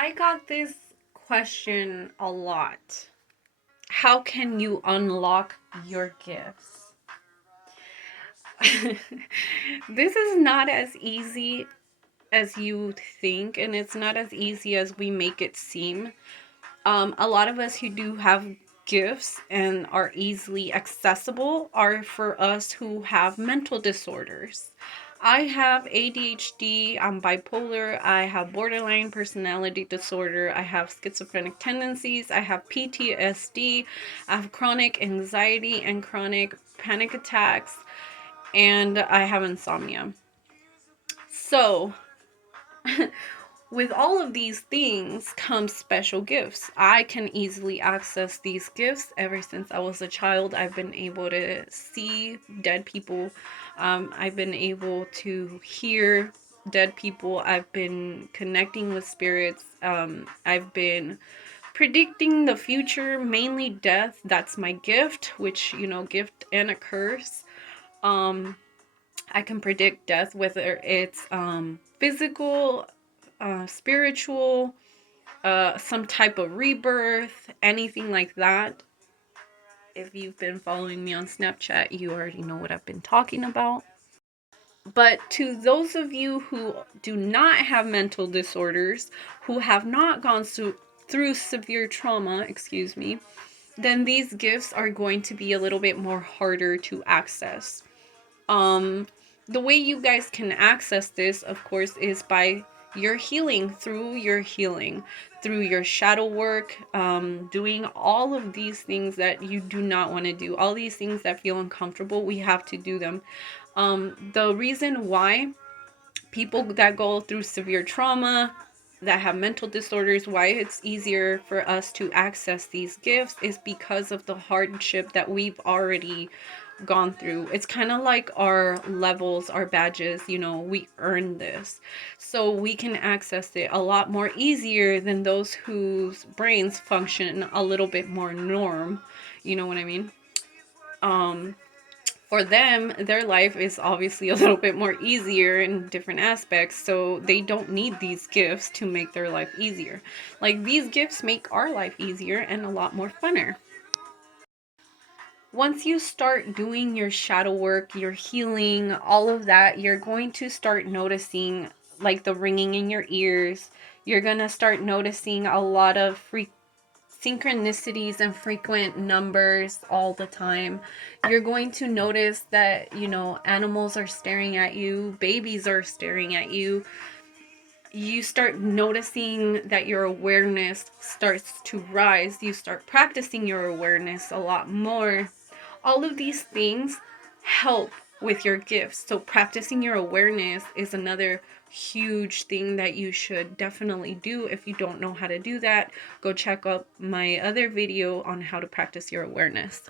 I got this question a lot. How can you unlock your gifts? This is not as easy as you think, and it's not as easy as we make it seem. A lot of us who do have gifts and are easily accessible are for us who have mental disorders. I have ADHD, I'm bipolar, I have borderline personality disorder, I have schizophrenic tendencies, I have PTSD, I have chronic anxiety and chronic panic attacks, and I have insomnia. So, with all of these things comes special gifts. I can easily access these gifts. Ever since I was a child, I've been able to see dead people. I've been able to hear dead people. I've been connecting with spirits. I've been predicting the future, mainly death. That's my gift, which, gift and a curse. Um, I can predict death, whether it's physical, spiritual, some type of rebirth, anything like that. If you've been following me on Snapchat, you already know what I've been talking about. But to those of you who do not have mental disorders, who have not gone through severe trauma, then these gifts are going to be a little bit more harder to access. Um, the way you guys can access this, of course, is by your healing, through your shadow work, doing all of these things that you do not want to do, all these things that feel uncomfortable. We have to do them. The reason why people that go through severe trauma, that have mental disorders, why it's easier for us to access these gifts is because of the hardship that we've already gone through. It's kind of like our levels, our badges, we earn this. So we can access it a lot more easier than those whose brains function a little bit more norm. You know what I mean? Um, for them, their life is obviously a little bit more easier in different aspects, so they don't need these gifts to make their life easier. Like, these gifts make our life easier and a lot more funner. Once you start doing your shadow work, your healing, all of that, you're going to start noticing like the ringing in your ears. You're going to start noticing a lot of synchronicities and frequent numbers all the time. You're going to notice that, animals are staring at you, babies are staring at you. You start noticing that your awareness starts to rise. You start practicing your awareness a lot more. All of these things help with your gifts. So practicing your awareness is another huge thing that you should definitely do. If you don't know how to do that, go check out my other video on how to practice your awareness.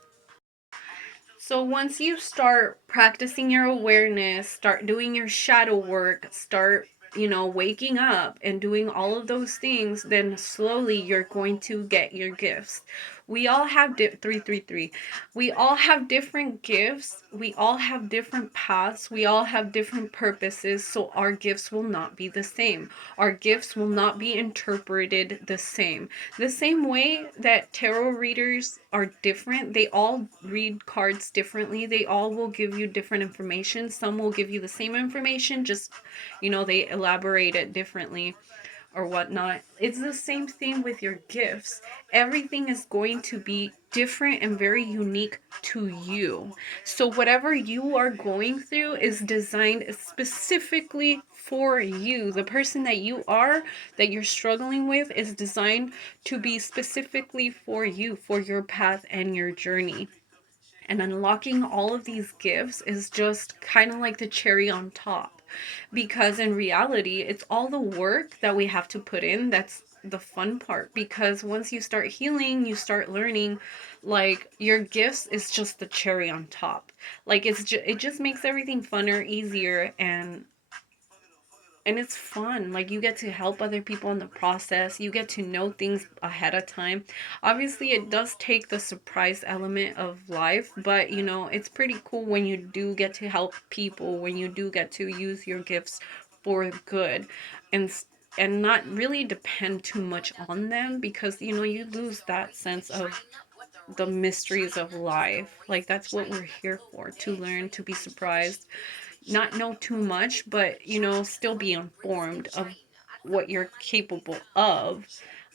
So once you start practicing your awareness, start doing your shadow work, start, waking up and doing all of those things, then slowly you're going to get your gifts. We all have 333. We all have different gifts. We all have different paths. We all have different purposes. So our gifts will not be the same. Our gifts will not be interpreted the same. The same way that tarot readers are different, they all read cards differently. They all will give you different information. Some will give you the same information, just, they elaborate it differently or whatnot. It's the same thing with your gifts. Everything is going to be different and very unique to you. So whatever you are going through is designed specifically for you. The person that you are, that you're struggling with, is designed to be specifically for you, for your path and your journey. And unlocking all of these gifts is just kind of like the cherry on top. Because in reality, it's all the work that we have to put in that's the fun part. Because once you start healing, you start learning, like, your gifts is just the cherry on top. Like, it just makes everything funner, easier, and it's fun. Like, you get to help other people in the process. You get to know things ahead of time. Obviously, it does take the surprise element of life, but it's pretty cool when you do get to help people, when you do get to use your gifts for good. And and not really depend too much on them, because you know you lose that sense of the mysteries of life. Like that's what we're here for, to learn, to be surprised, not know too much, but you know still be informed of what you're capable of.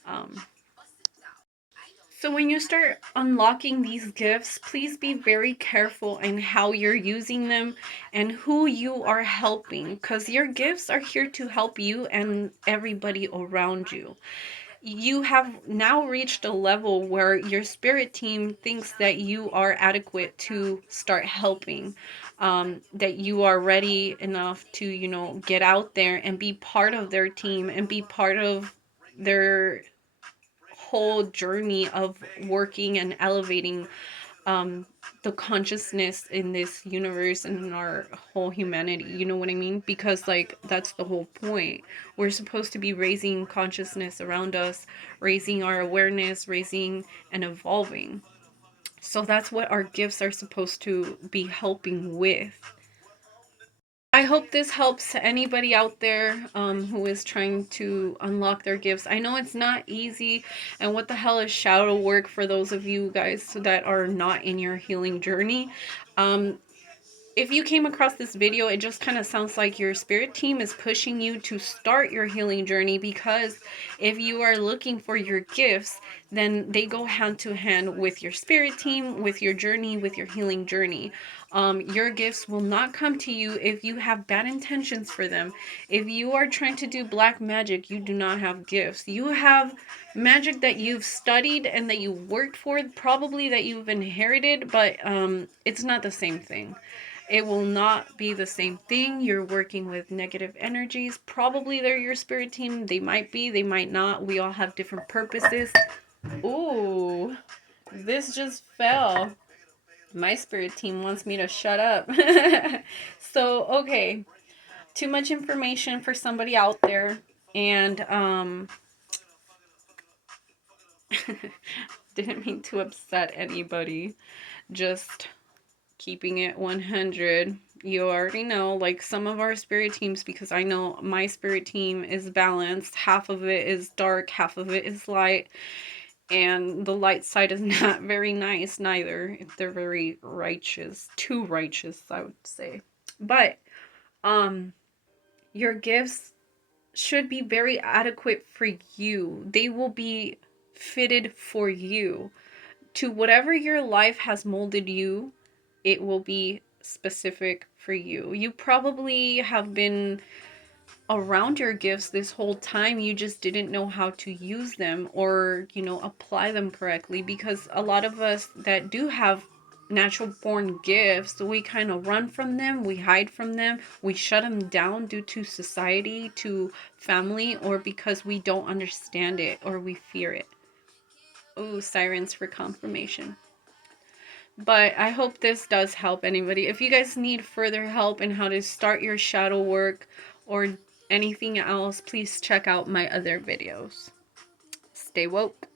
um, so when you start unlocking these gifts, please be very careful in how you're using them and who you are helping, because your gifts are here to help you and everybody around you. You have now reached a level where your spirit team thinks that you are adequate to start helping, that you are ready enough to, you know, get out there and be part of their team and be part of their whole journey of working and elevating, um, the consciousness in this universe and in our whole humanity. You know what I mean? Because, like, that's the whole point. We're supposed to be raising consciousness around us, raising our awareness, raising and evolving. So that's what our gifts are supposed to be helping with. I hope this helps anybody out there, who is trying to unlock their gifts. I know it's not easy, and what the hell is shadow work for those of you guys that are not in your healing journey? Um, if you came across this video, it just kind of sounds like your spirit team is pushing you to start your healing journey, because if you are looking for your gifts, then they go hand to hand with your spirit team, with your journey, with your healing journey. Your gifts will not come to you if you have bad intentions for them. If you are trying to do black magic, you do not have gifts. You have magic that you've studied and that you worked for, probably that you've inherited, but it's not the same thing. It will not be the same thing. You're working with negative energies. Probably they're your spirit team. They might be, they might not. We all have different purposes. Ooh, this just fell. My spirit team wants me to shut up. So, okay. Too much information for somebody out there. And, didn't mean to upset anybody. Just keeping it 100. You already know, like some of our spirit teams, because I know my spirit team is balanced. Half of it is dark, half of it is light. And the light side is not very nice neither. They're very righteous. Too righteous, I would say. But your gifts should be very adequate for you. They will be fitted for you. To whatever your life has molded you, it will be specific for you. You probably have been around your gifts this whole time. You just didn't know how to use them or, you know, apply them correctly, because a lot of us that do have natural born gifts, we kind of run from them, we hide from them, we shut them down due to society, to family, or because we don't understand it or we fear it. Oh, sirens for confirmation. But I hope this does help anybody. If you guys need further help in how to start your shadow work or anything else, please check out my other videos. Stay woke.